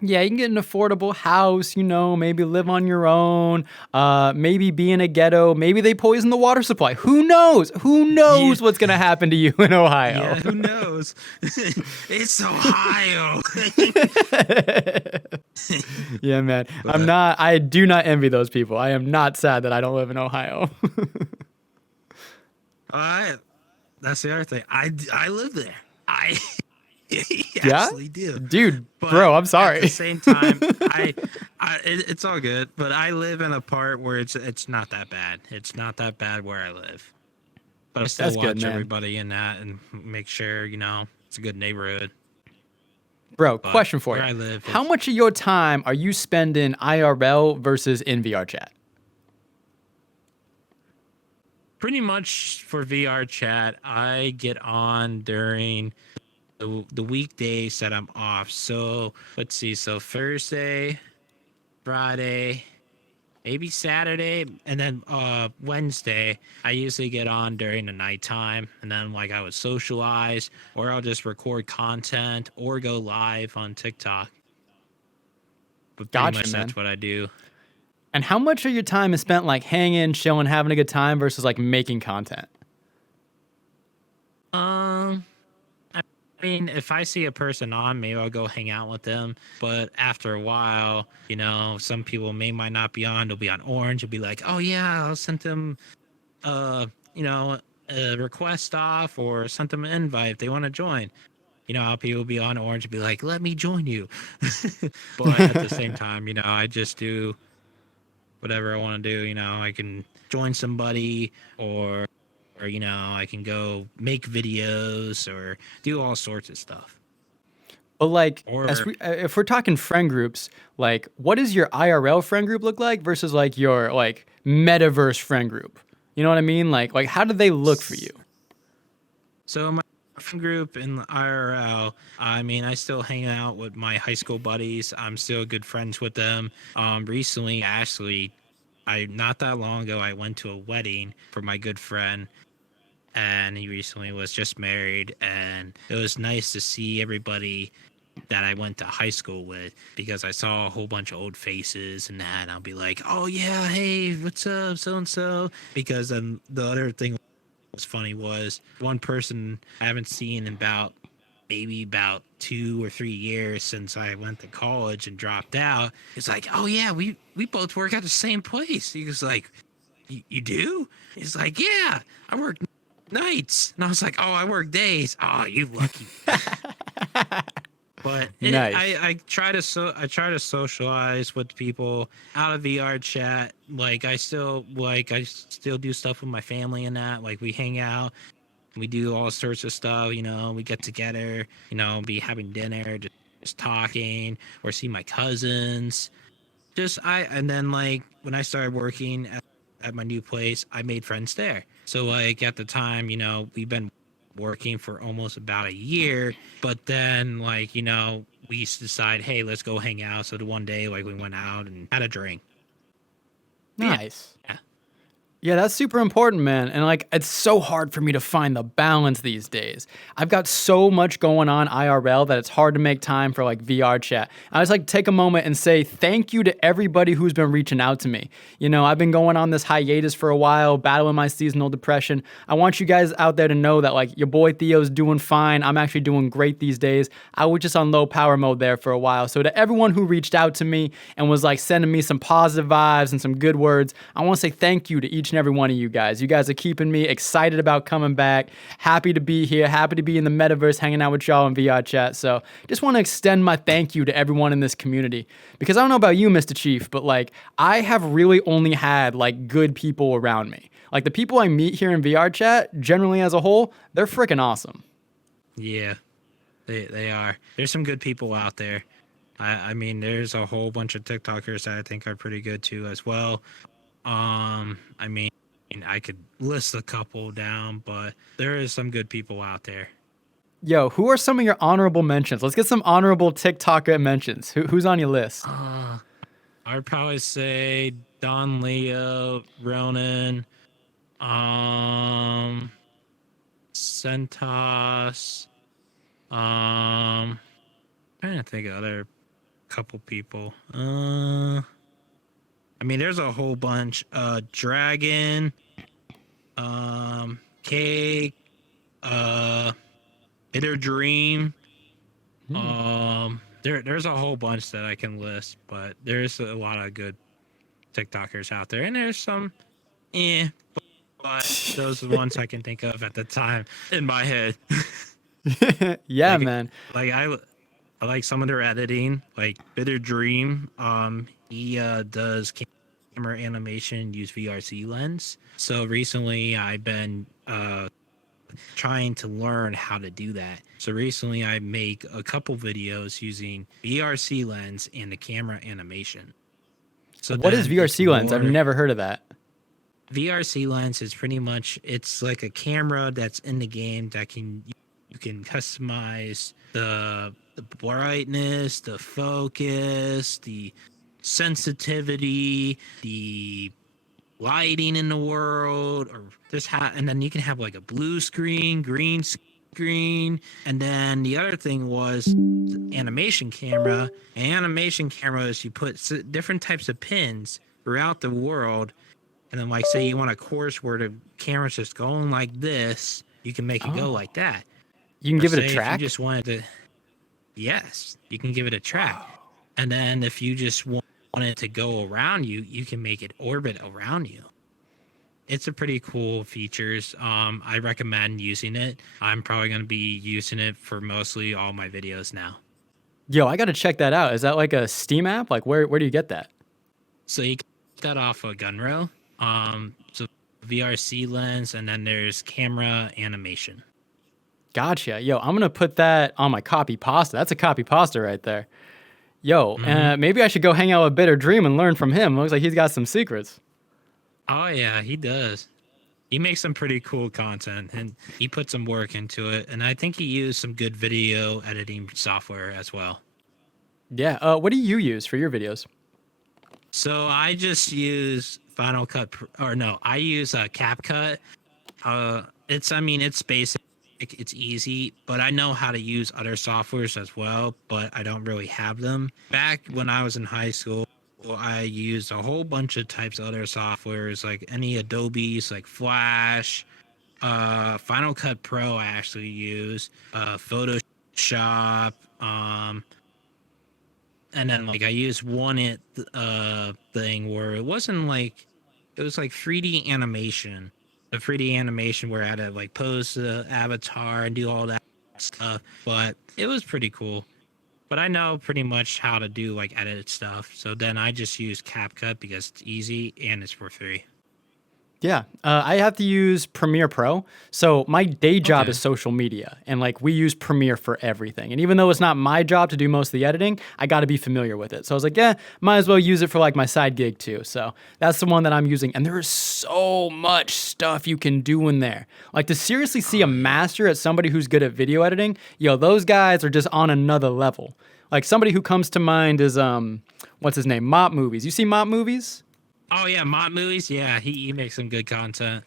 Yeah, you can get an affordable house, maybe live on your own, maybe be in a ghetto, maybe they poison the water supply. Who knows? Who Yeah, knows what's going to happen to you in Ohio? yeah. Who knows? It's Ohio. Yeah, man. But I do not envy those people. I am not sad that I don't live in Ohio. I that's the other thing. I live there. I Yeah? actually do. Dude, But bro, I'm at the sorry. same time, it's all good. But I live in a part where it's not that bad. It's not that bad where I live. But I still That's good, watch man. everybody in that and make sure it's a good neighborhood. Bro, But question for where you. I live, How it's much of your time are you spending IRL versus in VR chat? pretty much for VR chat. I get on during the weekdays that I'm off. So let's see. So Thursday, Friday, maybe Saturday, and then Wednesday. I usually get on during the nighttime, and then like I would socialize, or I'll just record content, or go live on TikTok. But pretty Gotcha, much man. that's what I do. And how much of your time is spent like hanging, chilling, having a good time versus like making content? Um, I mean, if I see a person on, maybe I'll go hang out with them. But after a while, some people might not be on. They'll be on Orange. It'll be like, oh yeah, I'll send them, uh, you know, a request off or send them an invite if they want to join. How people be on Orange and be like, let me join you. But at the same time, I just do whatever I want to do. I can join somebody or I can go make videos or do all sorts of stuff. But like, Or if we're talking friend groups, like, what does your IRL friend group look like versus like your like metaverse friend group? You know what I mean? Like how do they look for you? so my friend group in the IRL, I mean, I still hang out with my high school buddies. I'm still good friends with them. Recently, actually, I not that long ago, I went to a wedding for my good friend, and he recently was just married, and it was nice to see everybody that I went to high school with because I saw a whole bunch of old faces and that. And I'll be like, oh yeah, hey, what's up, so and so? Because the other thing that was funny was one person I haven't seen in about 2 or 3 years since I went to college and dropped out. It's like, oh yeah, we both work at the same place. He was like, you do? He's like, yeah, I work nights. And I was like, oh, I work days. Oh, you lucky. But Nice. I try to socialize with people out of VR chat. I still do stuff with my family and that. Like we hang out, we do all sorts of stuff. We get together. Be having dinner, just talking, or see my cousins. And then like when I started working at my new place, I made friends there. So like at the time, we've been working for almost about a year, but then like, we used to decide, hey, let's go hang out. So the one day like we went out and had a drink. But yeah. Nice. Yeah. Yeah, that's super important, man. And like, it's so hard for me to find the balance these days. I've got so much going on IRL that it's hard to make time for like VR chat. I just like to take a moment and say thank you to everybody who's been reaching out to me. I've been going on this hiatus for a while, battling my seasonal depression. I want you guys out there to know that like your boy Theo's doing fine. I'm actually doing great these days. I was just on low power mode there for a while. So to everyone who reached out to me and was like sending me some positive vibes and some good words, I want to say thank you to each and every one of you guys. You guys are keeping me excited about coming back. Happy to be here. Happy to be in the metaverse hanging out with y'all in VR chat. So just want to extend my thank you to everyone in this community. Because I don't know about you, Mr. Chief, but like I have really only had like good people around me. Like the people I meet here in VR chat, generally as a whole, they're freaking awesome. Yeah. They are. There's some good people out there. I mean, there's a whole bunch of TikTokers that I think are pretty good too as well. I mean, I could list a couple down, but there is some good people out there. Yo, who are some of your honorable mentions? Let's get some honorable TikToker mentions. Who's on your list? Uh, I'd probably say Don Leo, Ronan, um, Centos, trying to think of other couple people. I mean, there's a whole bunch. Dragon, Cake, Bitter Dream. There's a whole bunch that I can list, but there's a lot of good TikTokers out there, and there's some, but those are the ones I can think of at the time in my head. Yeah, Like, man. like I like some of their editing, like Bitter Dream. He does camera animation, use VRC lens. So recently, I've been trying to learn how to do that. So recently, I make a couple videos using VRC lens and the camera animation. So What is then it's VRC lens? I've more- never heard of that. VRC lens is pretty much, it's like a camera that's in the game that you can customize the brightness, the focus, the sensitivity, the lighting in the world, or just and then you can have like a blue screen, green screen, and then the other thing was animation camera. An animation camera is you put different types of pins throughout the world, and then like say you want a course where the camera's just going like this, you can make it go like that. You can Or give it a say if track? you just wanted to, yes, you can give it a track. And then if you just want it to go around you, you can make it orbit around you. It's a pretty cool features. I recommend using it. I'm probably going to be using it for mostly all my videos now. Yo, I got to check that out. Is that like a Steam app? Like where do you get that? So you can get that off of Gunro. So VRC lens, and then there's camera animation. Gotcha. Yo, I'm going to put that on my copy pasta. That's a copy pasta right there. Yo, maybe I should go hang out with Bitter Dream and learn from him. Looks like he's got some secrets. Oh yeah, he does. He makes some pretty cool content, and he put some work into it. And I think he used some good video editing software as well. Yeah. What do you use for your videos? So I just use Final Cut, I use CapCut. It's basic, it's easy, but I know how to use other softwares as well, but I don't really have them. Back when I was in high school, I used a whole bunch of types of other softwares, like any Adobe's, like Flash, Final Cut Pro. I actually use Photoshop, and then like I used one thing where it was like 3D animation. The 3D animation where I had to like pose the avatar and do all that stuff, but it was pretty cool. But I know pretty much how to do like edit stuff. So then I just use CapCut because it's easy and it's for free. Yeah, I have to use Premiere Pro. So my day job Okay. is social media, and like we use Premiere for everything. And even though it's not my job to do most of the editing, I got to be familiar with it. So I was like, yeah, might as well use it for like my side gig too. So that's the one that I'm using. And there is so much stuff you can do in there. Like to seriously see a master at somebody who's good at video editing, yo, those guys are just on another level. Like somebody who comes to mind is what's his name? Mop Movies. You see Mop Movies? Oh yeah, Mott Movies. Yeah, he makes some good content.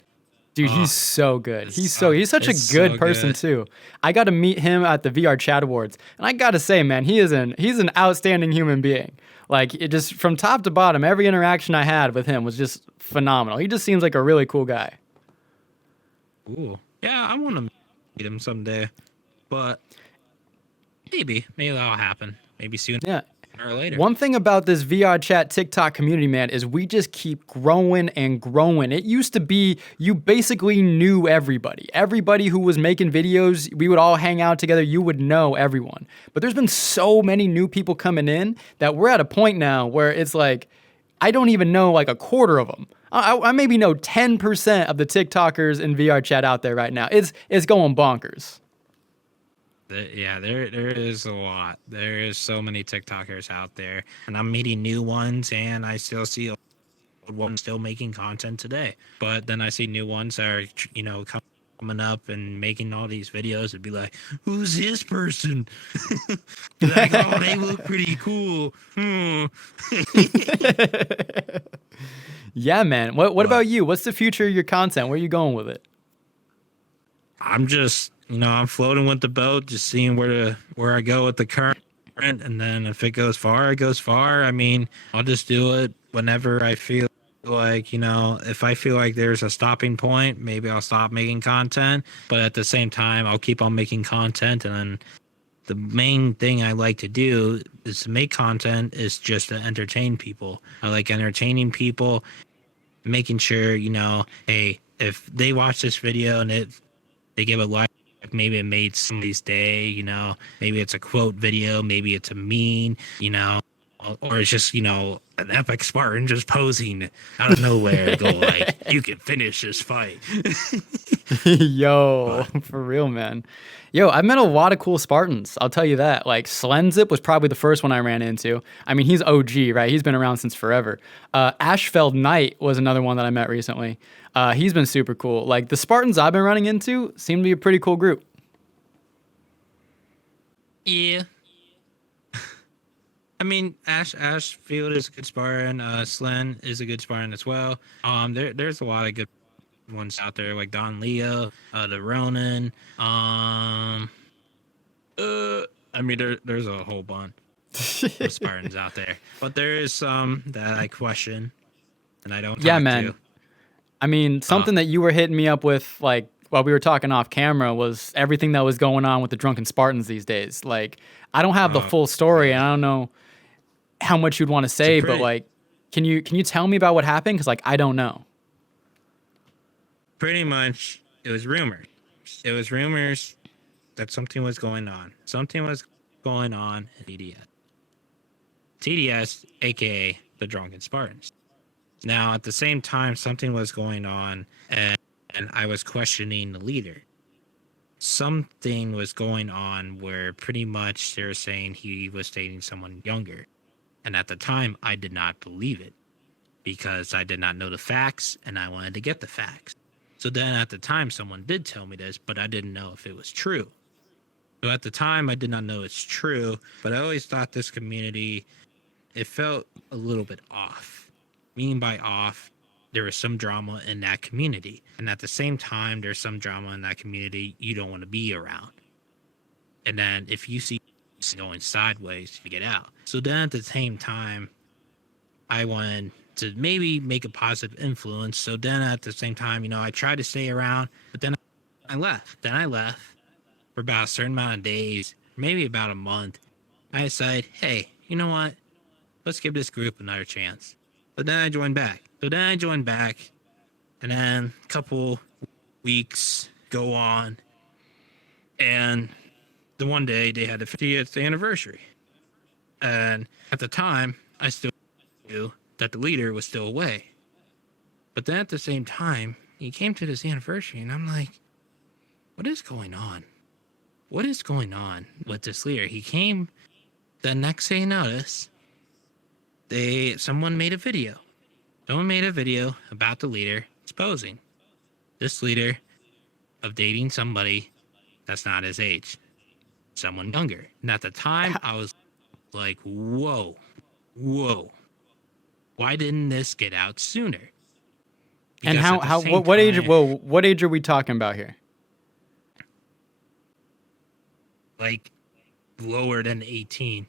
Dude, he's so good. He's such a it's good so person good. too. I got to meet him at the VRChat Awards, and I got to say, man, he's an outstanding human being. Like it just from top to bottom, every interaction I had with him was just phenomenal. He just seems like a really cool guy. Ooh, yeah, I want to meet him someday, but maybe that'll happen. Maybe sooner Yeah. or later. One thing about this VRChat TikTok community, man, is we just keep growing and growing. It used to be you basically knew everybody. Everybody who was making videos, we would all hang out together. You would know everyone. But there's been so many new people coming in that we're at a point now where it's like, I don't even know like a quarter of them. I maybe know 10% of the TikTokers in VRChat out there right now. It's going bonkers. Yeah, there is a lot. There is so many TikTokers out there, and I'm meeting new ones, and I still see old ones still making content today. But then I see new ones that are, coming up and making all these videos and be like, "Who's this person?" Be like, "Oh, they look pretty cool." Yeah, man. What about you? What's the future of your content? Where are you going with it? I'm just, I'm floating with the boat, just seeing where I go with the current. And then if it goes far, it goes far. I mean, I'll just do it whenever I feel like, if I feel like there's a stopping point, maybe I'll stop making content. But at the same time, I'll keep on making content. And then the main thing I like to do is to make content is just to entertain people. I like entertaining people, making sure, hey, if they watch this video and they give a like, maybe it made somebody's day, maybe it's a quote video, maybe it's a meme, or it's just, an epic Spartan just posing out of nowhere, go like, you can finish this fight. Yo, But for real, man. Yo, I've met a lot of cool Spartans. I'll tell you that. Like Slenzip was probably the first one I ran into. I mean, he's OG, right? He's been around since forever. Ashfeld Knight was another one that I met recently. He's been super cool. Like the Spartans I've been running into seem to be a pretty cool group. yeah, I mean, Ashfield is a good Spartan. Slen is a good Spartan as well. There's a lot of good ones out there like Don Leo, the Ronin. I mean, there's a whole bunch of Spartans out there, but there is some that I question and I don't Yeah, talk man. to. I mean, Uh, something that you were hitting me up with, like, while we were talking off camera was everything that was going on with the drunken Spartans these days. Like, I don't have the uh, full story, and yeah, I don't know how much you'd want to it's a say, but pretty like, can you tell me about what happened? Because like, I don't know. pretty much it was rumors. It was rumors that something was going on. Something was going on in TDS, aka the Drunken Spartans. Now, at the same time, something was going on, and I was questioning the leader. Something was going on where pretty much they were saying he was dating someone younger. And at the time, I did not believe it because I did not know the facts and I wanted to get the facts. So then at the time, someone did tell me this, but I didn't know if it was true. So at the time, I did not know it's true, but I always thought this community, it felt a little bit off. Meaning by off, there was some drama in that community. And at the same time, there's some drama in that community you don't want to be around. And then if you see going sideways, you get out. So then at the same time, I wanted to maybe make a positive influence. So then at the same time, I tried to stay around, but then I left. Then I left for about a certain amount of days, maybe about a month. I decided, hey, you know what? Let's give this group another chance. But then I joined back. And then a couple weeks go on, and the one day they had the 50th anniversary. And at the time, I still knew that the leader was still away. But then at the same time, he came to this anniversary, and I'm like, what is going on? What is going on with this leader? He came the next day, notice someone made a video. Someone made a video about the leader exposing this leader of dating somebody that's not his age, someone younger. And at the time, I was like, whoa. Why didn't this get out sooner? And Because at the how same what age? time, Whoa, what age are we talking about here? like lower than 18.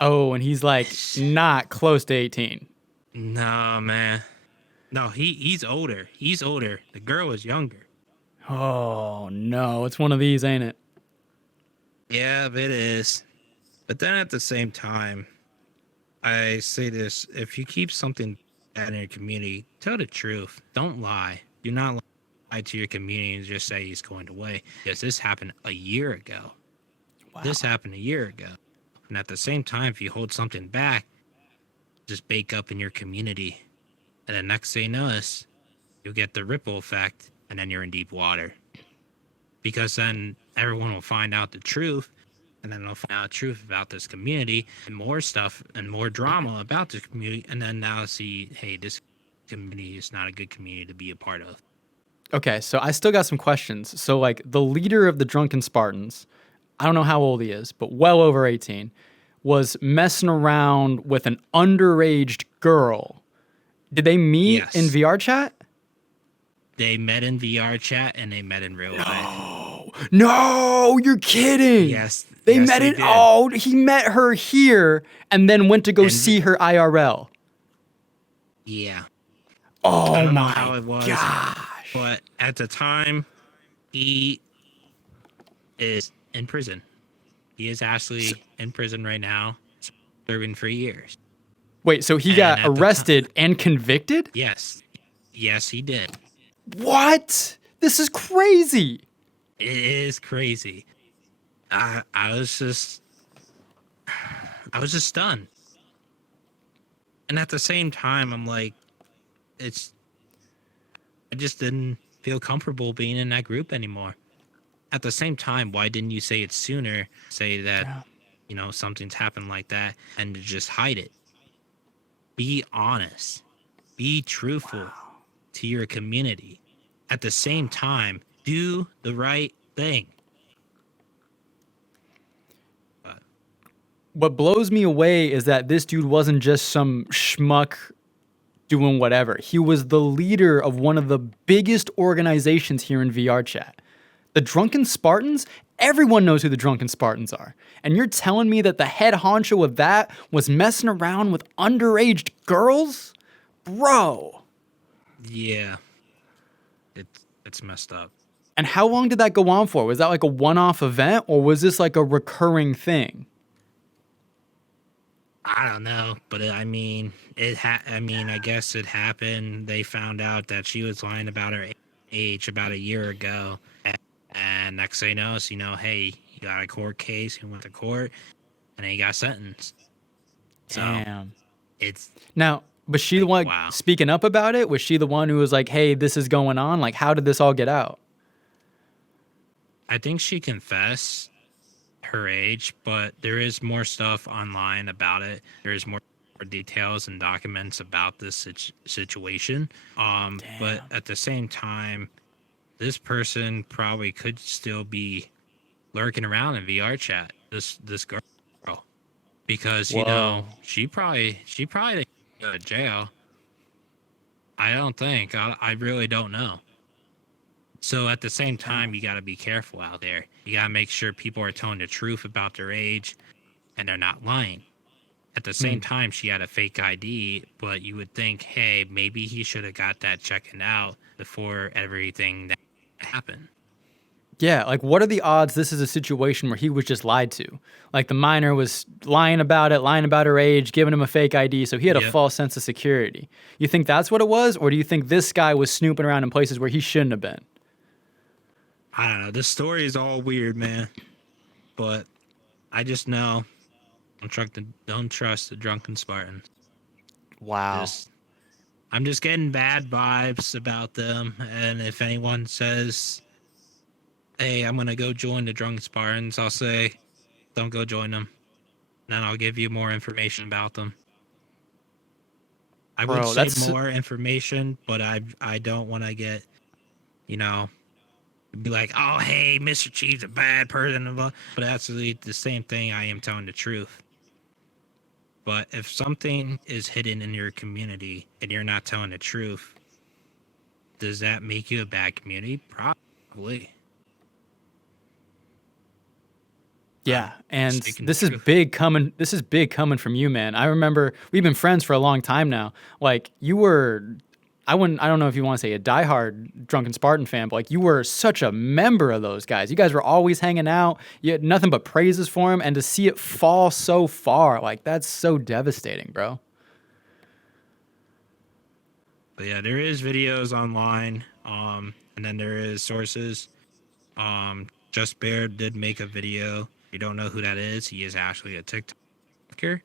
Oh, and he's like not close to 18. No, man. No, he's older. He's older. The girl is younger. Oh no, it's one of these, ain't it? Yeah, it is. But then at the same time, I say this, if you keep something bad in your community, tell the truth. Don't lie. Do not lie to your community and just say he's going away. Because this happened a year ago. Wow. This happened a year ago. And at the same time, if you hold something back, just bake up in your community. And the next thing you notice, you'll get the ripple effect, and then you're in deep water. Because then everyone will find out the truth, and then they'll find out the truth about this community, and more stuff and more drama about this community, and then now see, hey, this community is not a good community to be a part of. Okay, so I still got some questions. So like the leader of the drunken Spartans, I don't know how old he is, but well over 18, was messing around with an underage girl. Did they meet in Yes. VRChat? They met in VRChat and they met in real life. No. No, you're kidding. Yes, They yes, met they it. did. Oh, he met her here and then went to go And see her IRL. yeah, I Oh don't know my how it was, gosh. but at the time, he is in prison. He is So, actually in prison right now, serving 3 years. wait, so he And got at the time, arrested and convicted? yes, yes, he did. What? This is crazy. It is crazy. I was just stunned. And at the same time, I'm like, it's I just didn't feel comfortable being in that group anymore. At the same time, why didn't you say it sooner? Say that, Yeah. something's happened like that and to just hide it. Be honest. Be truthful to your community. At the same time, do the right thing. But What blows me away is that this dude wasn't just some schmuck doing whatever. He was the leader of one of the biggest organizations here in VRChat. The Drunken Spartans, everyone knows who the Drunken Spartans are. And you're telling me that the head honcho of that was messing around with underage girls? Bro. yeah, it's messed up. And how long did that go on for? Was that like a one-off event or was this like a recurring thing? I don't know, but I guess it happened. They found out that she was lying about her age about a year ago, and next thing you know, hey, he got a court case. He went to court, and then he got sentenced. So Damn. it's Now, was she the one wow. speaking up about it? Was she the one who was like, hey, this is going on? Like, how did this all get out? I think she confessed her age, but there is more stuff online about it. There is more details and documents about this situation. But at the same time, this person probably could still be lurking around in VRChat. This girl, because Whoa. she probably didn't go to jail. I don't think. I really don't know. So at the same time, you got to be careful out there. You got to make sure people are telling the truth about their age and they're not lying. At the same time, she had a fake ID, but you would think, hey, maybe he should have got that checked out before everything that happened. Yeah, like what are the odds this is a situation where he was just lied to? Like the minor was lying about it, lying about her age, giving him a fake ID, so he had a Yep. false sense of security. You think that's what it was? Or do you think this guy was snooping around in places where he shouldn't have been? I don't know. This story is all weird, man. But I just know don't trust the drunken Spartans. Wow. I'm just getting bad vibes about them. And if anyone says, hey, I'm going to go join the drunken Spartans, I'll say, don't go join them. Then I'll give you more information about them. I would Bro, say that's more information, but I don't want to get, be like, oh, hey, Mr. Chief's a bad person. But actually, the same thing, I am telling the truth. But if something is hidden in your community and you're not telling the truth, does that make you a bad community? Probably. yeah, and Speaking the this is truth. big coming. This is big coming from you, man. I remember we've been friends for a long time now. Like you were, I don't know if you want to say a diehard Drunken Spartan fan, but like you were such a member of those guys. You guys were always hanging out. You had nothing but praises for him, and to see it fall so far, like that's so devastating, bro. But yeah, there is videos online, and then there is sources. Just Bear did make a video. You don't know who that is. He is actually a TikToker.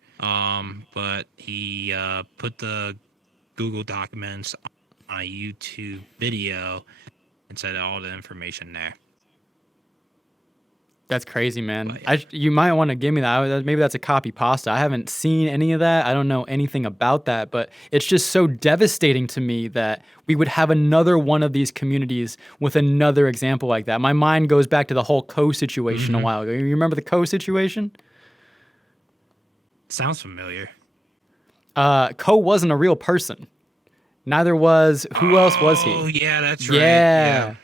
But he put the Google documents on a YouTube video and said all the information there. That's crazy, man. But yeah. You might want to give me that. Maybe that's a copy pasta. I haven't seen any of that. I don't know anything about that, but it's just so devastating to me that we would have another one of these communities with another example like that. My mind goes back to the whole Co situation a while ago. You remember the Co situation? Sounds familiar. Co wasn't a real person. Neither was, who else was he? Oh, yeah, that's right. Yeah.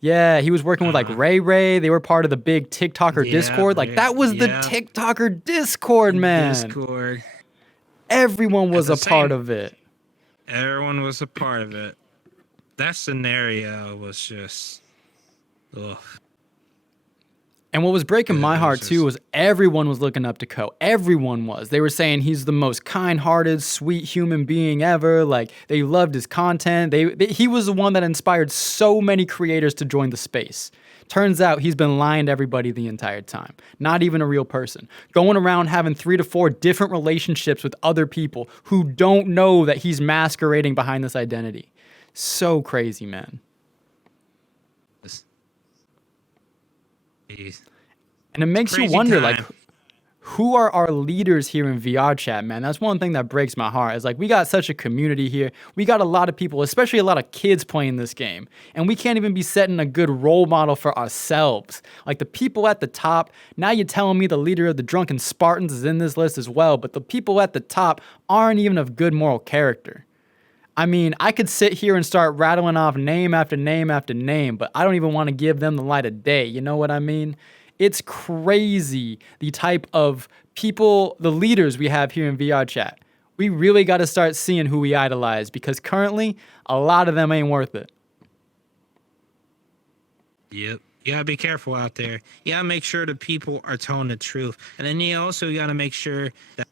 Yeah, he was working with like Uh, Ray Ray. They were part of the big TikToker yeah, Discord. Like that was the yeah, TikToker Discord, man. Discord. Everyone At was the a part same, of it. everyone was a part of it. That scenario was just, ugh. And what was breaking my It was heart too just, was everyone was looking up to Ko. Everyone was. They were saying he's the most kind-hearted, sweet human being ever. Like they loved his content. He was the one that inspired so many creators to join the space. Turns out he's been lying to everybody the entire time. Not even a real person. Going around having 3 to 4 different relationships with other people who don't know that he's masquerading behind this identity. So crazy, man. Jeez. And it makes you Crazy wonder, like, time. who are our leaders here in VRChat, man? That's one thing that breaks my heart. Is like we got such a community here. We got a lot of people, especially a lot of kids playing this game. And we can't even be setting a good role model for ourselves. Like the people at the top, now you're telling me the leader of the Drunken Spartans is in this list as well, but the people at the top aren't even of good moral character. I mean, I could sit here and start rattling off name after name after name, but I don't even want to give them the light of day. You know what I mean? It's crazy the type of people, the leaders we have here in VRChat. We really got to start seeing who we idolize because currently a lot of them ain't worth it. Yep. You gotta be careful out there. You gotta make sure the people are telling the truth. And then you also gotta make sure that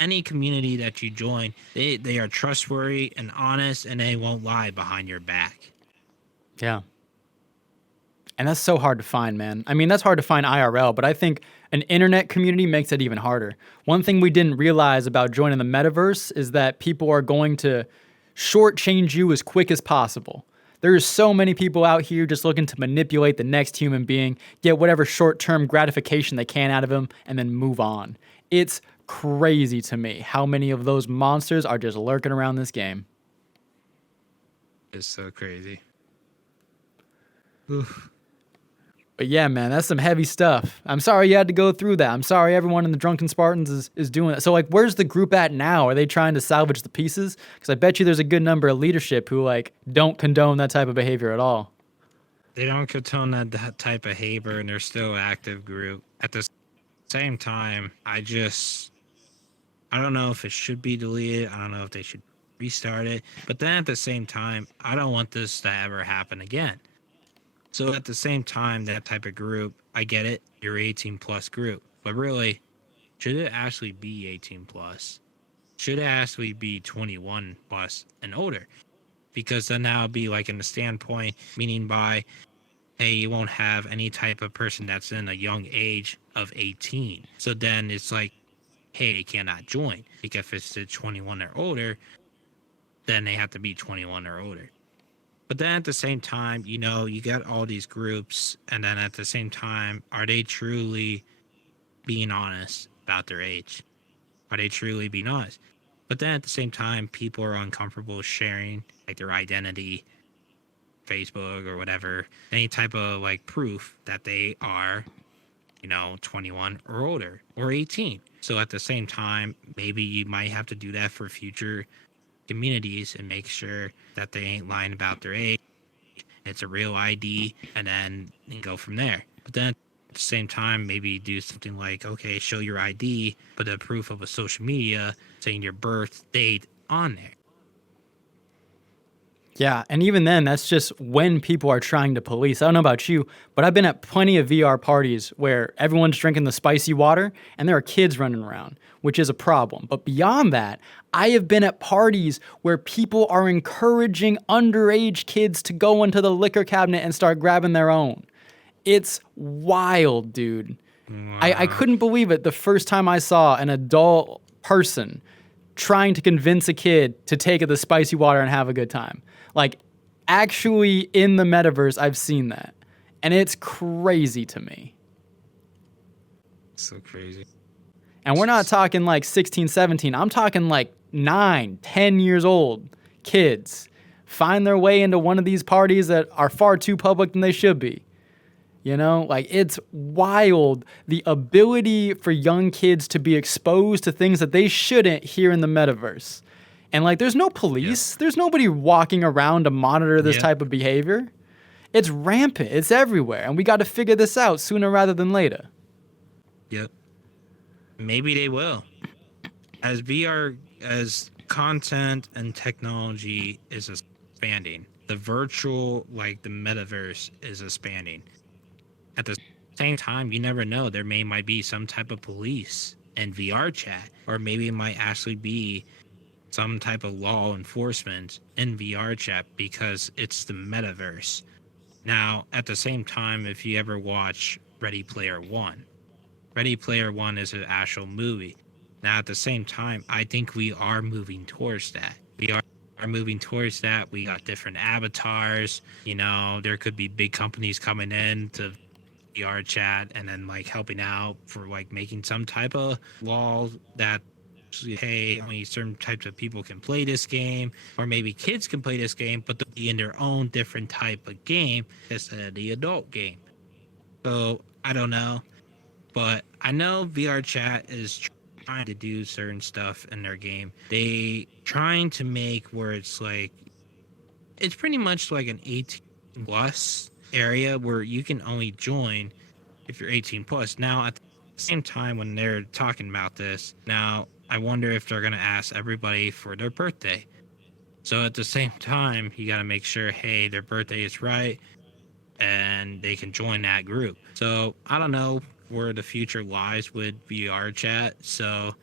any community that you join, they are trustworthy and honest and they won't lie behind your back. Yeah. And that's so hard to find, man. I mean, that's hard to find IRL, but I think an internet community makes it even harder. One thing we didn't realize about joining the metaverse is that people are going to shortchange you as quick as possible. There's so many people out here just looking to manipulate the next human being, get whatever short-term gratification they can out of him, and then move on. It's crazy to me how many of those monsters are just lurking around this game. It's so crazy. Oof. But yeah, man, that's some heavy stuff. I'm sorry you had to go through that. I'm sorry everyone in the Drunken Spartans is doing that. So, like, where's the group at now? Are they trying to salvage the pieces? Because I bet you there's a good number of leadership who, like, don't condone that type of behavior at all. They don't condone that type of behavior and they're still an active group. At the same time, I don't know if it should be deleted. I don't know if they should restart it. But then at the same time, I don't want this to ever happen again. So at the same time, that type of group, I get it, you're 18 plus group. But really, should it actually be 18 plus? Should it actually be 21 plus and older? Because then that would be like in the standpoint, meaning by, hey, you won't have any type of person that's in a young age of 18. So then it's like, hey, they cannot join. Because if it's 21 or older, then they have to be 21 or older. But then at the same time, you know, you got all these groups, and then at the same time, are they truly being honest about their age? Are they truly being honest? But then at the same time, people are uncomfortable sharing like their identity, Facebook or whatever, any type of like proof that they are, you know, 21 or older or 18. So at the same time, maybe you might have to do that for future communities and make sure that they ain't lying about their age. It's a real ID, and then you go from there. But then at the same time, maybe do something like, okay, show your ID, put a proof of a social media saying your birth date on there. Yeah, and even then, that's just when people are trying to police. I don't know about you, but I've been at plenty of VR parties where everyone's drinking the spicy water and there are kids running around, which is a problem. But beyond that, I have been at parties where people are encouraging underage kids to go into the liquor cabinet and start grabbing their own. It's wild, dude. I couldn't believe it the first time I saw an adult person trying to convince a kid to take the spicy water and have a good time. Like, actually in the metaverse, I've seen that. And it's crazy to me. So crazy. And we're not talking like 16, 17. I'm talking like 9, 10 years old kids find their way into one of these parties that are far too public than they should be. You know, like it's wild the ability for young kids to be exposed to things that they shouldn't here in the metaverse. And like there's no police, there's nobody walking around to monitor this type of behavior. It's rampant. It's everywhere. And we got to figure this out sooner rather than later. Yep. Maybe they will. As VR, as content and technology is expanding, the virtual, like the metaverse, is expanding. At the same time, you never know. There might be some type of police in VRChat, or maybe it might actually be some type of law enforcement in VRChat because it's the metaverse. Now, at the same time, if you ever watch Ready Player One, Ready Player One is an actual movie. Now, at the same time, I think we are moving towards that. We are moving towards that. We got different avatars. You know, there could be big companies coming in to VRChat and then like helping out for like making some type of law that, hey, only certain types of people can play this game, or maybe kids can play this game, but they'll be in their own different type of game instead of the adult game. So I don't know, but I know VRChat is trying to do certain stuff in their game. They trying to make where it's like, it's pretty much like an 18 plus area where you can only join if you're 18 plus. Now, at the same time, when they're talking about this, now I wonder if they're going to ask everybody for their birthday. So at the same time, you got to make sure, hey, their birthday is right and they can join that group. So I don't know where the future lies with VRChat. So,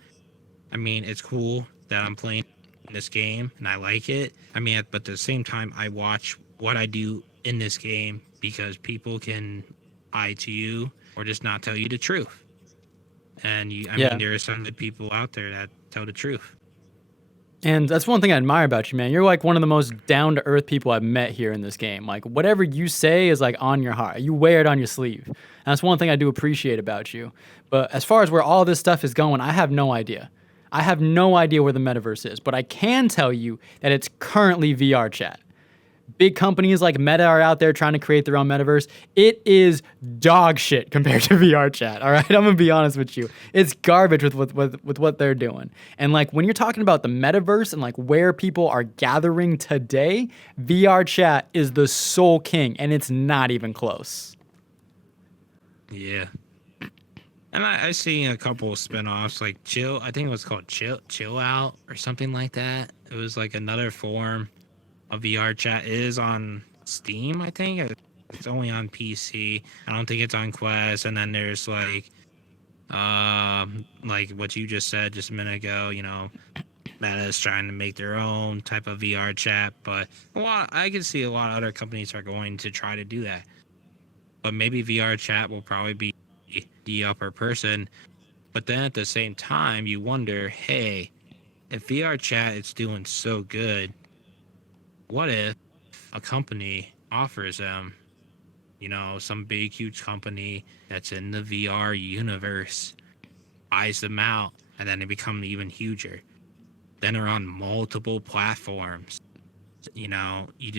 I mean, it's cool that I'm playing this game and I like it. I mean, but at the same time, I watch what I do in this game because people can lie to you or just not tell you the truth. And I mean, there are some good people out there that tell the truth. And that's one thing I admire about you, man. You're like one of the most down to earth people I've met here in this game. Like whatever you say is like on your heart. You wear it on your sleeve. And that's one thing I do appreciate about you. But as far as where all this stuff is going, I have no idea. I have no idea where the metaverse is, but I can tell you that it's currently VRChat. Big companies like Meta are out there trying to create their own metaverse. It is dog shit compared to VRChat. All right, I'm gonna be honest with you. It's garbage with what they're doing. And like when you're talking about the metaverse and like where people are gathering today, VRChat is the sole king, and it's not even close. Yeah. And I seen a couple of spinoffs like Chill. I think it was called Chill Out or something like that. It was like another form of VRChat. It is on Steam, I think. It's only on PC. I don't think it's on Quest. And then there's like what you just said just a minute ago. You know, Meta is trying to make their own type of VRChat, but I can see a lot of other companies are going to try to do that. But maybe VRChat will probably be the upper person. But then at the same time, you wonder, hey, if VRChat is doing so good, what if a company offers them, you know, some big, huge company that's in the VR universe, buys them out, and then they become even huger? Then they're on multiple platforms. You know, you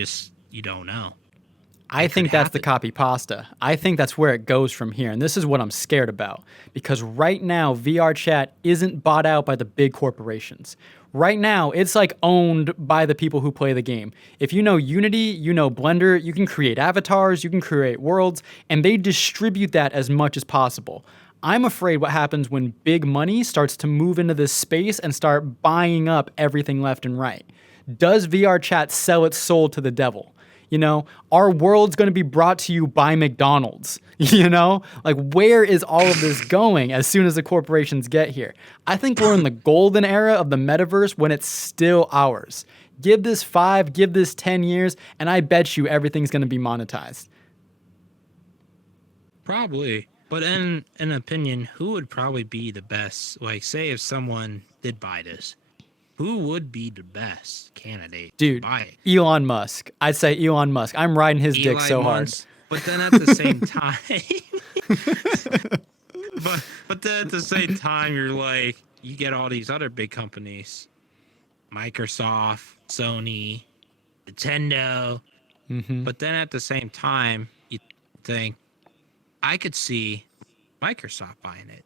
don't know. I think that's the copy pasta. I think that's where it goes from here. And this is what I'm scared about. Because right now, VRChat isn't bought out by the big corporations. Right now, it's like owned by the people who play the game. If you know Unity, you know Blender, you can create avatars, you can create worlds, and they distribute that as much as possible. I'm afraid what happens when big money starts to move into this space and start buying up everything left and right. Does VRChat sell its soul to the devil? You know, our world's going to be brought to you by McDonald's. You know, like where is all of this going as soon as the corporations get here? I think we're in the golden era of the metaverse when it's still ours. Give this 5, give this 10 years, and I bet you everything's going to be monetized. Probably. But in an opinion, who would probably be the best? Like, say if someone did buy this, who would be the best candidate to buy it? Elon Musk. I'd say Elon Musk. I'm riding his dick so hard. But then at the same time, but then at the same time, you're like, you get all these other big companies, Microsoft, Sony, Nintendo. Mm-hmm. But then at the same time, you think, I could see Microsoft buying it.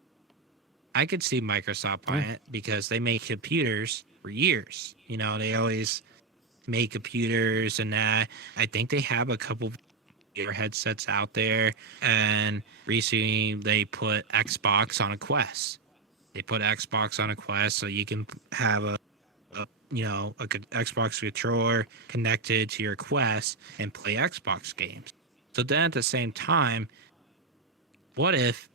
I could see Microsoft buying it because they make computers for years. You know, they always make computers and that. I think they have a couple VR headsets out there, and recently they put Xbox on a Quest. They put Xbox on a Quest so you can have a Xbox controller connected to your Quest and play Xbox games. So then at the same time, what if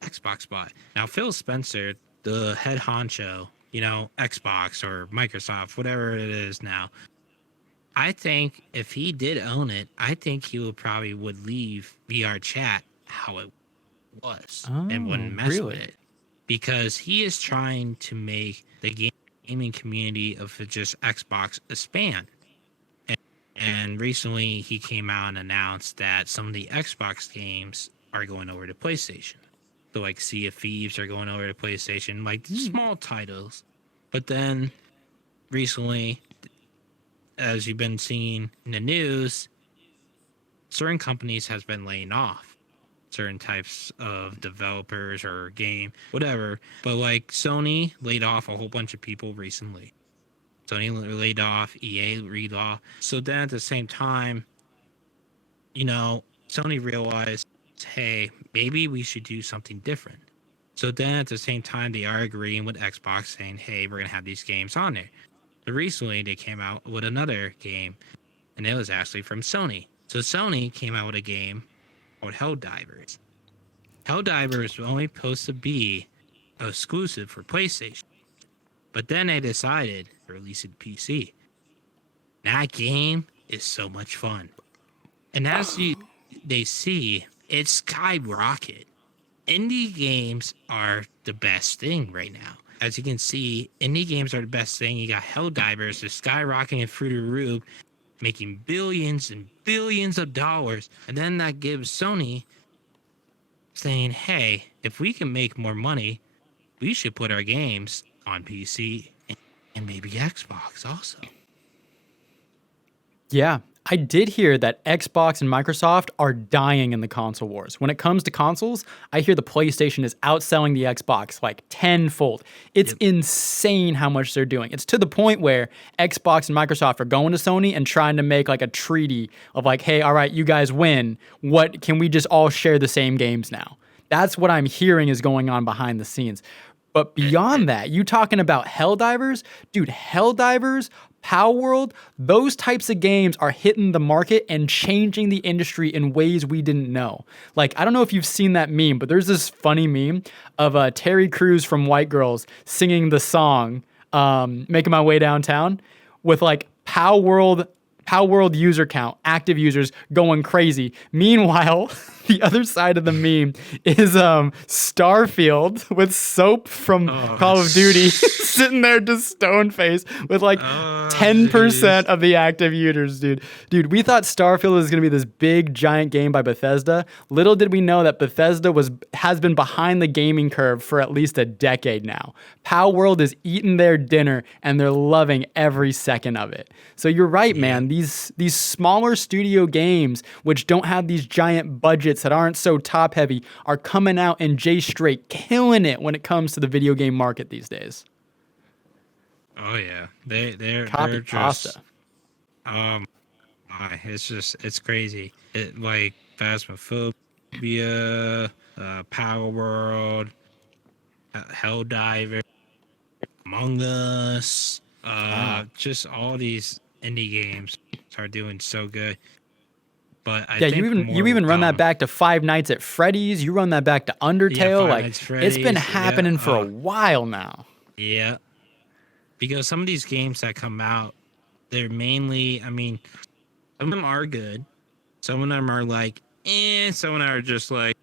Xbox bought? Now Phil Spencer, the head honcho, Xbox or Microsoft, whatever it is now, I think if he did own it, I think he would leave VRChat how it was and wouldn't mess with it, because he is trying to make the gaming community of just Xbox expand. And recently he came out and announced that some of the Xbox games are going over to PlayStation. So like Sea of Thieves are going over to PlayStation, like small titles. But then recently, as you've been seeing in the news, certain companies has been laying off certain types of developers or game, whatever. But like Sony laid off a whole bunch of people recently. Sony laid off, EA laid off. So then at the same time, Sony realized, hey, maybe we should do something different. So then at the same time, they are agreeing with Xbox saying, hey, we're going to have these games on there. But recently, they came out with another game, and it was actually from Sony. So Sony came out with a game called Helldivers. Helldivers was only supposed to be exclusive for PlayStation. But then they decided to release it PC. That game is so much fun. And as they see, it's skyrocketed. Indie games are the best thing right now. As you can see, indie games are the best thing. You got Helldivers, they're skyrocketing through the roof, making billions and billions of dollars. And then that gives Sony saying, hey, if we can make more money, we should put our games on PC and maybe Xbox also. Yeah, I did hear that Xbox and Microsoft are dying in the console wars. When it comes to consoles, I hear the PlayStation is outselling the Xbox like tenfold. It's insane how much they're doing. It's to the point where Xbox and Microsoft are going to Sony and trying to make like a treaty of like, hey, all right, you guys win. What can we just all share the same games now? That's what I'm hearing is going on behind the scenes. But beyond that, you talking about Helldivers? Dude, Helldivers, Power World, those types of games are hitting the market and changing the industry in ways we didn't know. Like, I don't know if you've seen that meme, but there's this funny meme of Terry Crews from White Girls singing the song, Making My Way Downtown, with like Power World user count, active users going crazy. Meanwhile, the other side of the meme is Starfield with Soap from Call of Duty sitting there just stone faced with like 10% of the active users, dude. Dude, we thought Starfield was going to be this big giant game by Bethesda. Little did we know that Bethesda has been behind the gaming curve for at least a decade now. Power World is eating their dinner and they're loving every second of it. So you're right, man. These smaller studio games, which don't have these giant budgets that aren't so top heavy, are coming out and Jay Straight killing it when it comes to the video game market these days. Oh yeah, they're Copy just pasta. it's crazy. It like Phasmophobia, Power World, Helldiver, Among Us, just all these indie games are doing so good. But I think you even run that back to Five Nights at Freddy's. You run that back to Undertale. It's been happening for a while now. Yeah, because some of these games that come out, they're mainly, some of them are good. Some of them are like, some of them are just like,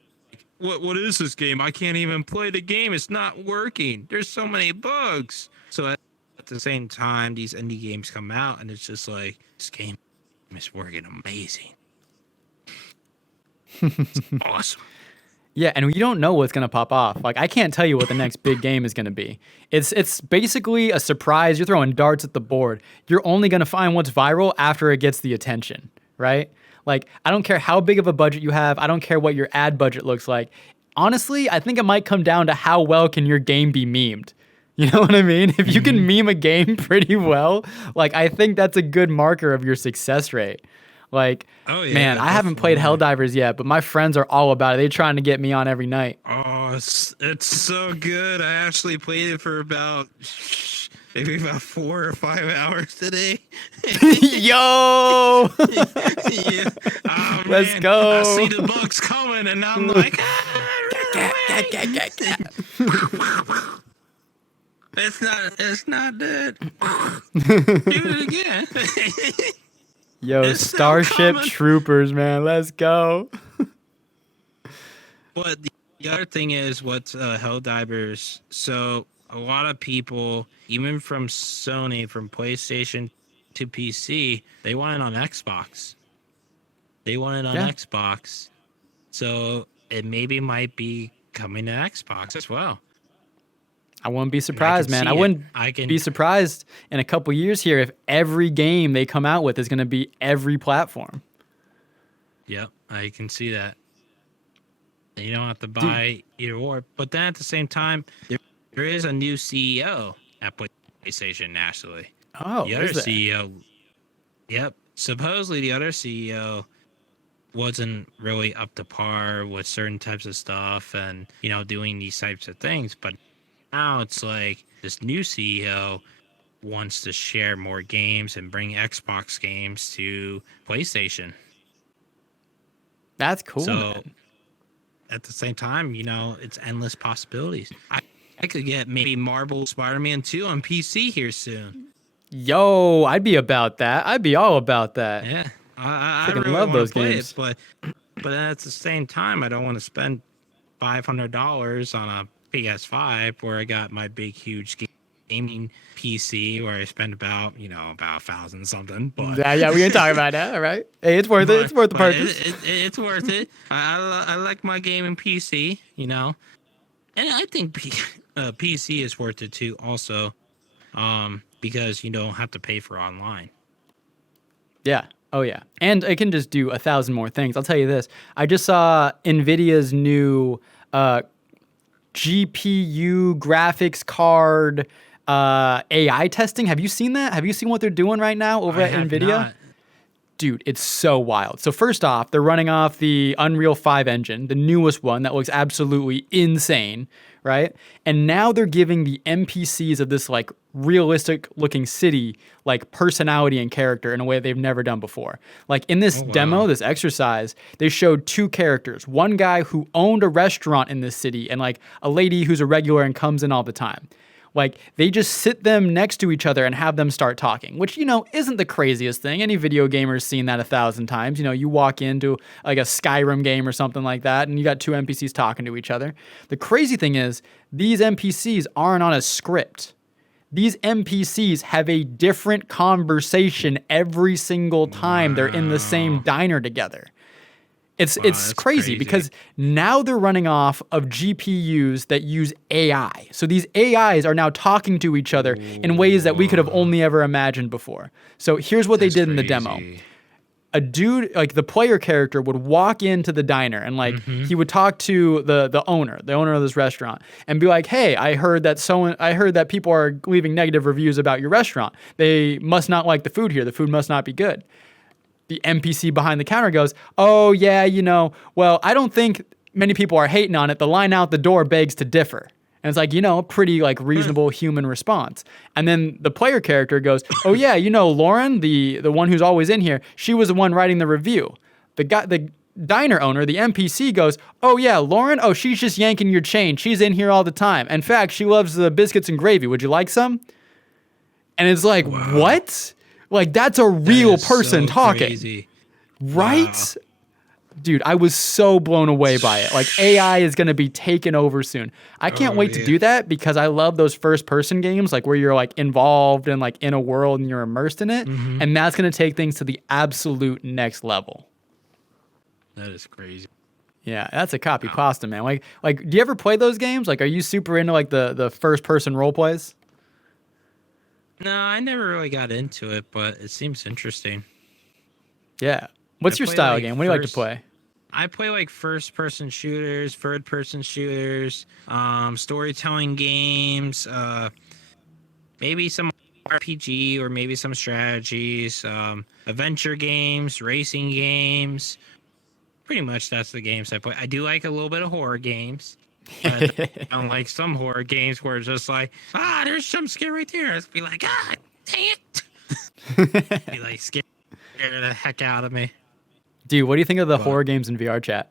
what is this game? I can't even play the game. It's not working. There's so many bugs. So at the same time, these indie games come out, and it's just like, this game is working amazing. It's awesome. Yeah, and you don't know what's going to pop off. Like, I can't tell you what the next big game is going to be. It's basically a surprise. You're throwing darts at the board. You're only going to find what's viral after it gets the attention, right? Like, I don't care how big of a budget you have. I don't care what your ad budget looks like. Honestly, I think it might come down to how well can your game be memed. You know what I mean? If you can meme a game pretty well, like, I think that's a good marker of your success rate. Like, Oh man, yeah, I haven't played definitely. Helldivers yet, but my friends are all about it. They're trying to get me on every night. Oh, it's so good. I actually played it for about maybe about 4 or 5 hours today. Yo! Yeah. Oh Let's man, I see go. the bugs coming, and I'm like, Gat, run gat, gat, gat, away. gat, gat. It's not dead. Shoot it again. Yo, It's still Starship coming. Troopers, man. Let's go. But the other thing is what's Helldivers. So a lot of people, even from Sony, from PlayStation to PC, they want it on Xbox. They want it on Yeah, Xbox. So it maybe might be coming to Xbox as well. I wouldn't be And I can surprised, man. I see it. wouldn't I be can. surprised in a couple years here if every game they come out with is going to be every platform. Yep, I can see that. You don't have to Dude, buy either or. But then at the same time, there is a new CEO at PlayStation nationally. oh, The other is there? CEO, yep, supposedly the other CEO wasn't really up to par with certain types of stuff and, doing these types of things. But now it's like this new CEO wants to share more games and bring Xbox games to PlayStation. That's cool, So man. at the same time, it's endless possibilities. I could get maybe Marvel Spider-Man 2 on PC here soon. Yo, I'd be about that. I'd be all about that. Yeah, I Freaking really love want those to play it, games. but then at the same time, I don't want to spend $500 on a PS5 where I got my big huge gaming PC where I spend about 1,000 something. But Yeah, yeah, we can talk about that. All right. Hey, it's worth it. It's worth the but purchase. it's worth it. I like my gaming PC, and I think PC is worth it too. Also, because you don't have to pay for online. Yeah. Oh, yeah. And it can just do 1,000 more things. I'll tell you this. I just saw NVIDIA's new GPU graphics card AI testing. Have you seen that? Have you seen what they're doing right now over I at have NVIDIA? not. Dude, it's so wild. So first off, they're running off the Unreal 5 engine, the newest one that looks absolutely insane, right? And now they're giving the NPCs of this like realistic looking city like personality and character in a way they've never done before. Like in this Oh demo, wow. this exercise, they showed two characters. One guy who owned a restaurant in this city and like a lady who's a regular and comes in all the time. Like they just sit them next to each other and have them start talking, which, isn't the craziest thing. Any video gamer's seen that 1,000 times. You walk into like a Skyrim game or something like that and you got two NPCs talking to each other. The crazy thing is these NPCs aren't on a script. These NPCs have a different conversation every single time they're in the same Wow. diner together. Wow, It's that's crazy crazy. because now they're running off of GPUs that use AI. So these AIs are now talking to each other in ways that we could have Whoa. only ever imagined before. So here's what they That's did in the demo. crazy. A dude, like the player character, would walk into the diner and like Mm-hmm. he would talk to the owner of this restaurant, and be like, "Hey, I heard that people are leaving negative reviews about your restaurant. They must not like the food here. The food must not be good." The NPC behind the counter goes, "Oh yeah, well, I don't think many people are hating on it. The line out the door begs to differ." And it's like, a pretty like reasonable human response. And then the player character goes, "Oh yeah, Lauren, the one who's always in here, she was the one writing the review." The diner owner, the NPC goes, "Oh yeah, Lauren, oh she's just yanking your chain. She's in here all the time. In fact, she loves the biscuits and gravy. Would you like some?" And it's like, Wow. "What?" Like that's a That real is person so talking. crazy. Wow. Right? Dude, I was so blown away by it. Like AI is going to be taken over soon. I can't Oh wait to yeah. do that because I love those first person games like where you're like involved and like in a world and you're immersed in it, Mm-hmm. and that's going to take things to the absolute next level. That is crazy. Yeah, that's a copy Wow. pasta, man. Like do you ever play those games? Like are you super into like the first person role plays? No, I never really got into it, but it seems interesting. Yeah. I What's your play style like game? What do you like to first. play? I play like first person shooters, third person shooters, storytelling games, maybe some RPG or maybe some strategies, adventure games, racing games. Pretty much that's the games I play. I do like a little bit of horror games. But I don't like some horror games where it's just like, there's some scare right there. It's be like, dang it. Be like, scare the heck out of me. Dude, what do you think of the horror games in VRChat?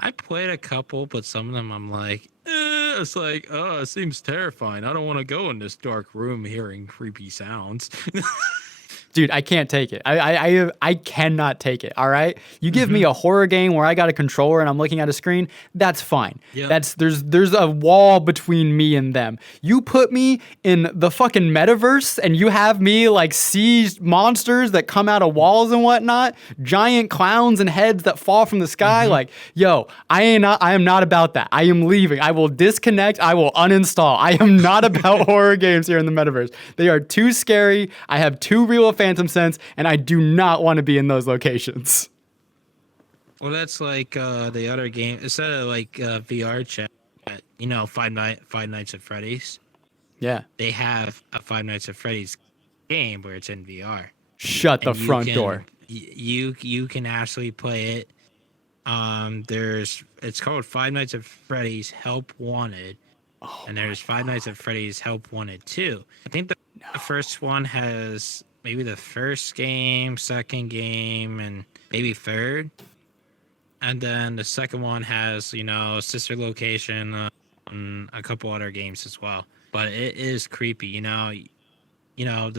I played a couple, but some of them I'm like, it's like, it seems terrifying. I don't want to go in this dark room hearing creepy sounds. Dude, I can't take it. I cannot take it. All right, you give me a horror game where I got a controller and I'm looking at a screen. That's fine. Yep. There's a wall between me and them. You put me in the fucking metaverse and you have me like see monsters that come out of walls and whatnot, giant clowns and heads that fall from the sky. Like, yo, I am not about that. I am leaving. I will disconnect. I will uninstall. I am not about horror games here in the metaverse. They are too scary. I have too real a phantom sense, and I do not want to be in those locations. Well, that's like the other game. Instead of like VRChat, Five Nights at Freddy's. Yeah. They have a Five Nights at Freddy's game where it's in VR. Shut the front door. You can actually play it. It's called Five Nights at Freddy's Help Wanted. And there's Five Nights at Freddy's Help Wanted 2. I think the first one has maybe the first game, second game, and maybe third. And then the second one has, sister location and a couple other games as well. But it is creepy, the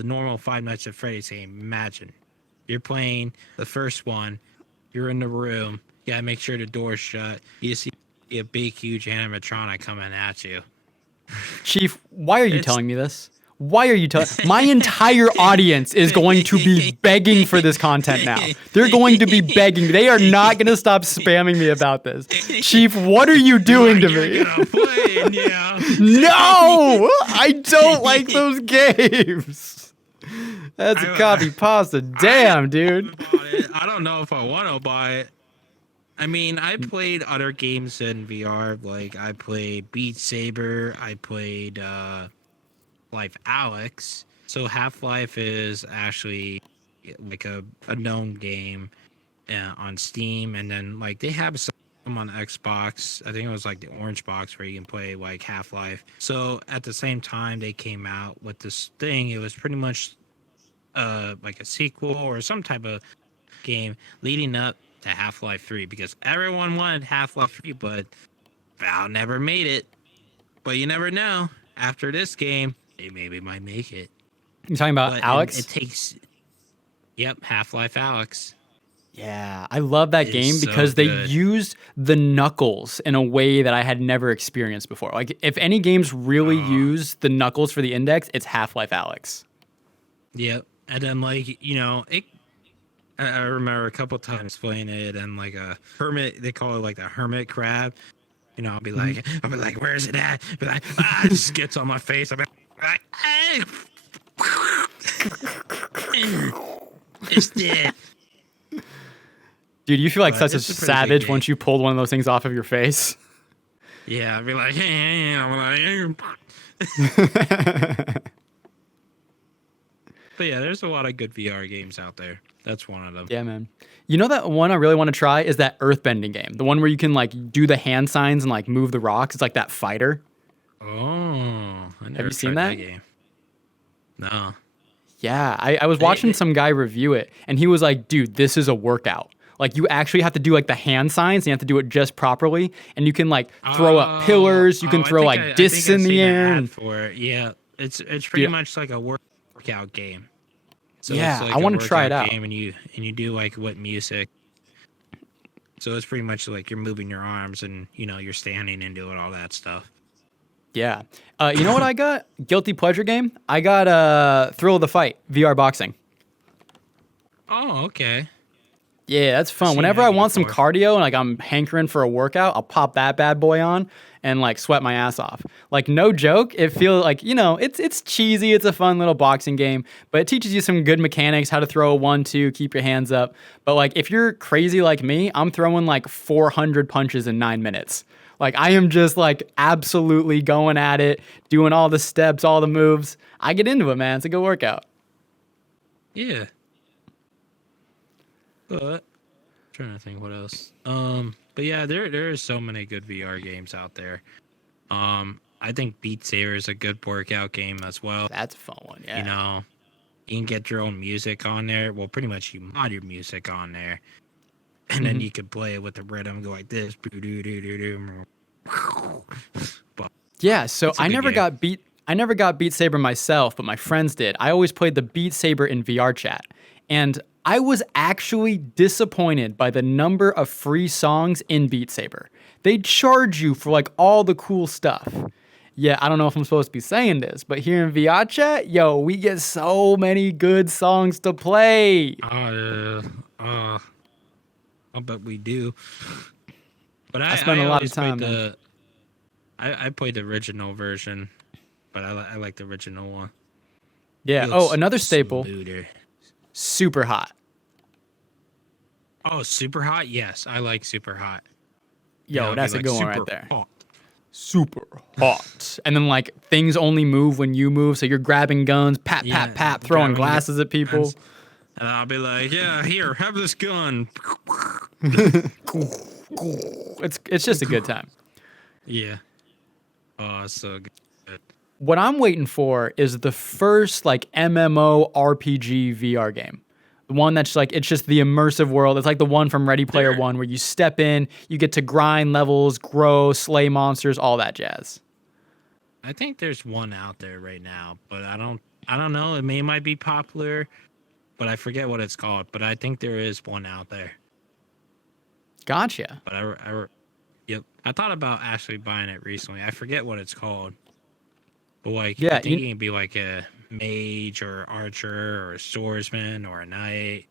normal Five Nights at Freddy's game. Imagine you're playing the first one, you're in the room, you gotta make sure the door's shut. You see a big, huge animatronic coming at you. Chief, why are you telling me this? Why are you telling? My entire audience is going to be begging for this content now. They're going to be begging. They are not going to stop spamming me about this. Chief, what are you doing to me? No, I don't like those games. That's a copy pasta. Damn, dude. I don't know if I want to buy it. I mean, I played other games in VR. Like, I played Beat Saber. I played Life Alex. So Half-Life is actually like a known game on Steam. And then, like, they have some on Xbox. I think it was like the orange box where you can play like Half-Life. So at the same time they came out with this thing, it was pretty much like a sequel or some type of game leading up to Half-Life 3, because everyone wanted Half-Life 3, but Valve never made it. But you never know. After this game, they maybe might make it. You talking about Alex? It takes... Yep, Half-Life Alex. Yeah, I love that game because they used the knuckles in a way that I had never experienced before. Like, if any games really use the knuckles for the index, it's Half-Life Alex. Yep. And then, like, I remember a couple times playing it, and like a hermit, they call it like the hermit crab. I'll be like, where is it at? Be like, it just gets on my face. I'll be like, hey. It's dead. Dude, you feel like such a savage once you pulled one of those things off of your face. Yeah, I'd be like, hey, I'm like, But yeah, there's a lot of good VR games out there. That's one of them. Yeah, man. You know that one I really want to try is that earthbending game. The one where you can like do the hand signs and like move the rocks. It's like that fighter. Oh, have you seen that game? No. Yeah, I was watching some guy review it, and he was like, dude, this is a workout. Like, you actually have to do like the hand signs, and you have to do it just properly, and you can like throw up pillars, you can throw like discs in the air. Ad for it. Yeah, it's pretty much like a workout game. So yeah, it's like I want to try it out. Game and you do like what music. So it's pretty much like you're moving your arms and you're standing and doing all that stuff. Yeah. You know what I got? Guilty pleasure game? I got Thrill of the Fight, VR boxing. Oh, okay. Yeah, that's fun. Whenever I want some cardio and like I'm hankering for a workout, I'll pop that bad boy on and like sweat my ass off. Like, no joke, it feels like, it's cheesy. It's a fun little boxing game, but it teaches you some good mechanics, how to throw a 1-2, keep your hands up. But like, if you're crazy like me, I'm throwing like 400 punches in 9 minutes. Like I am just like absolutely going at it, doing all the steps, all the moves. I get into it, man. It's a good workout. Yeah. But trying to think what else. But yeah, there are so many good VR games out there. I think Beat Saber is a good workout game as well. That's a fun one, yeah. You know, you can get your own music on there. Well, pretty much you mod your music on there, and then you can play it with the rhythm, go like this. But Yeah, so it's a I good never game. got Beat Saber myself, but my friends did. I always played the Beat Saber in VRChat. And I was actually disappointed by the number of free songs in Beat Saber. They charge you for like all the cool stuff. Yeah, I don't know if I'm supposed to be saying this, but here in VRChat, yo, we get so many good songs to play. I bet we do. But I spent I a lot of always played time, man. the I played the original version, but I like the original one. Yeah. It Oh, looks another staple, smoother. Super Hot. Oh, super hot. Yes, I like super hot. Yo, It'd be that's a like good one right super there. hot. Super hot. And then like things only move when you move, so you're grabbing guns, pat, Yeah, pat, pat, throwing grabbing glasses at people. guns. And I'll be like, yeah, here, have this gun. It's just a good time. Yeah. Oh, it's so good. What I'm waiting for is the first like MMO RPG VR game. The one that's like it's just the immersive world. It's like the one from Ready Player There- One where you step in, you get to grind levels, grow, slay monsters, all that jazz. I think there's one out there right now, but I don't know. It might be popular, but I forget what it's called. But I think there is one out there. Gotcha. But yep. I thought about actually buying it recently. I forget what it's called. But like, Yeah, I think you can be like a mage or archer or a swordsman or a knight.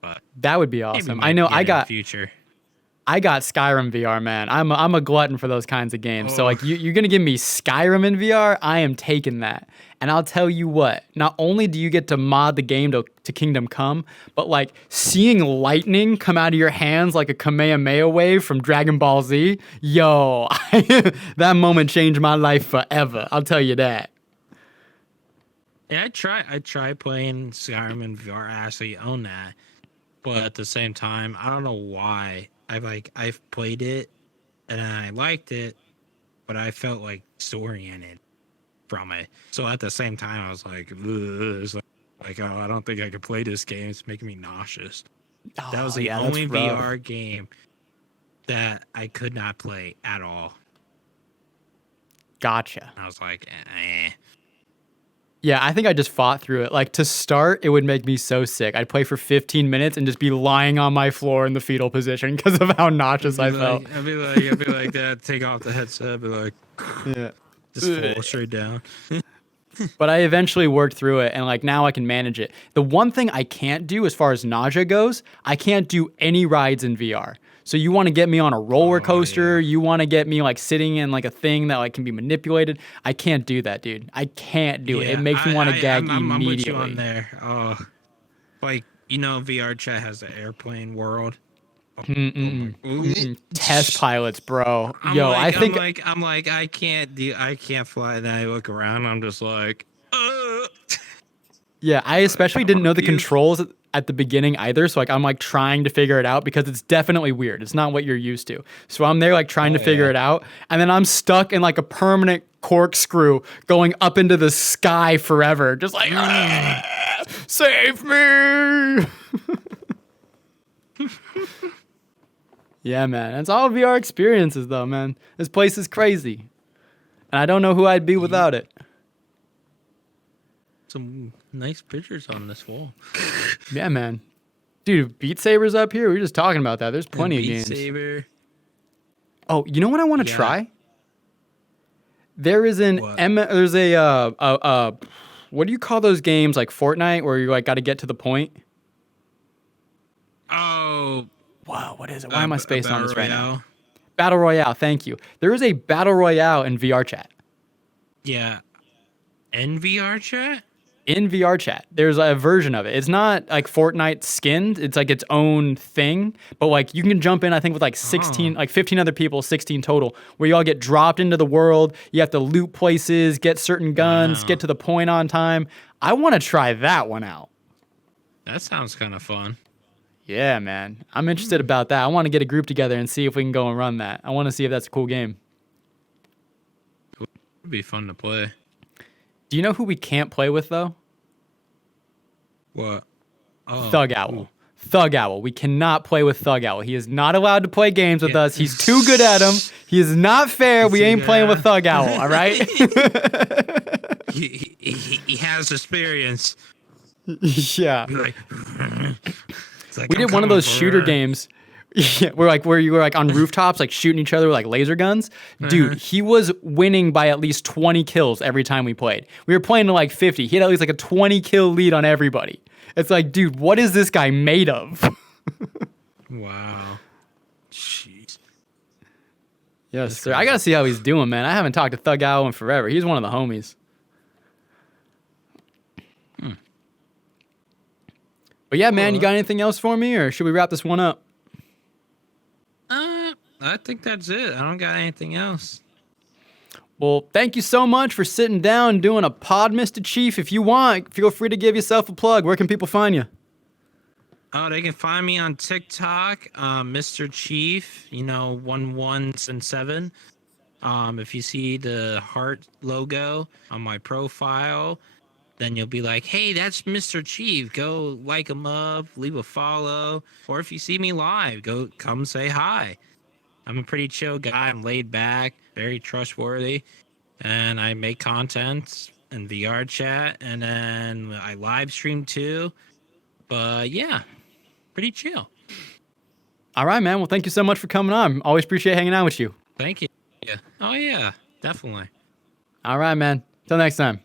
But That would be maybe awesome. might I know get it I in the got future. I got Skyrim VR, man. I'm a glutton for those kinds of games. So Oh. like you're gonna give me Skyrim in VR, I am taking that. And I'll tell you what, not only do you get to mod the game to Kingdom Come, but like seeing lightning come out of your hands like a Kamehameha wave from Dragon Ball Z, yo, that moment changed my life forever. I'll tell you that. Yeah, I try playing Skyrim in VR. I actually own that, but at the same time, I don't know why. I've played it and I liked it, but I felt like disoriented from it. So at the same time, I was like, ugh, it's like, oh, I don't think I could play this game. It's making me nauseous. That was Oh, the yeah, that's only rough. VR game that I could not play at all. Gotcha. I was like, eh. Yeah, I think I just fought through it. Like to start, it would make me so sick. I'd play for 15 minutes and just be lying on my floor in the fetal position because of how nauseous I felt. I'd be like that. Take off the headset. I'd be like, Yeah. just fall straight down. But I eventually worked through it and like now I can manage it. The one thing I can't do as far as nausea goes, I can't do any rides in VR. So you want to get me on a roller coaster, yeah. you want to get me like sitting in like a thing that like can be manipulated. I can't do that, dude. I can't do it. It makes me want to gag I'm with you immediately. on there. Oh, like VRChat has the airplane world. Test pilots, bro. I'm Yo, like, I think I'm like I can't fly. And I look around. I'm just like, yeah, I especially didn't know the confused. controls at the beginning either. So like I'm like trying to figure it out because it's definitely weird. It's not what you're used to. So I'm there like trying to figure yeah. it out. And then I'm stuck in like a permanent corkscrew going up into the sky forever. Just like, "Ah, save me. Yeah, man. It's all VR experiences though, man. This place is crazy. And I don't know who I'd be without it. some nice pictures on this wall. Yeah, man. Dude, Beat Saber's up here. We were just talking about that. There's plenty of Beat games. Saber. Oh, you know what I want to Yeah. try? There is an What? there's what do you call those games like Fortnite where you like got to get to the point? Oh, Wow, what is it? Why am I spaced on Battle this right now? Royale. Battle Royale, thank you. There is a Battle Royale in VRChat. Yeah. NVR chat? in VRChat. There's a version of it. It's not like Fortnite skinned. It's like its own thing. But like you can jump in, I think, with like 16, like 15 other people, 16 total, where you all get dropped into the world. You have to loot places, get certain guns, Wow. get to the point on time. I want to try that one out. That sounds kind of fun. Yeah, man. I'm interested about that. I want to get a group together and see if we can go and run that. I want to see if that's a cool game. It'd be fun to play. Do you know who we can't play with, though? What? Oh, Thug Owl. Thug Owl. We cannot play with Thug Owl. He is not allowed to play games with us. He's too good at them. He is not fair. We ain't playing with Thug Owl, all right? he has experience. Yeah. Like, it's like, We I'm did one of coming those for shooter her. games. Yeah, where you were like on rooftops, like shooting each other with like laser guns. Dude, he was winning by at least 20 kills every time we played. We were playing to like 50. He had at least like a 20 kill lead on everybody. It's like, dude, what is this guy made of? Wow. Jeez. Yes, sir. I gotta see how he's doing, man. I haven't talked to Thug Owl in forever. He's one of the homies. But yeah, man, you got anything else for me, or should we wrap this one up? I think that's it. I don't got anything else. Well, thank you so much for sitting down and doing a pod, Mr. Chief. If you want, feel free to give yourself a plug. Where can people find you? Oh, they can find me on TikTok, Mr. Chief, 1 and 7. If you see the heart logo on my profile, then you'll be like, hey, that's Mr. Chief. Go like him up, leave a follow. Or if you see me live, come say hi. I'm a pretty chill guy. I'm laid back, very trustworthy. And I make content in VRChat. And then I live stream too. But yeah, pretty chill. All right, man. Well, thank you so much for coming on. Always appreciate hanging out with you. Thank you. Yeah. Oh, yeah, definitely. All right, man. Till next time.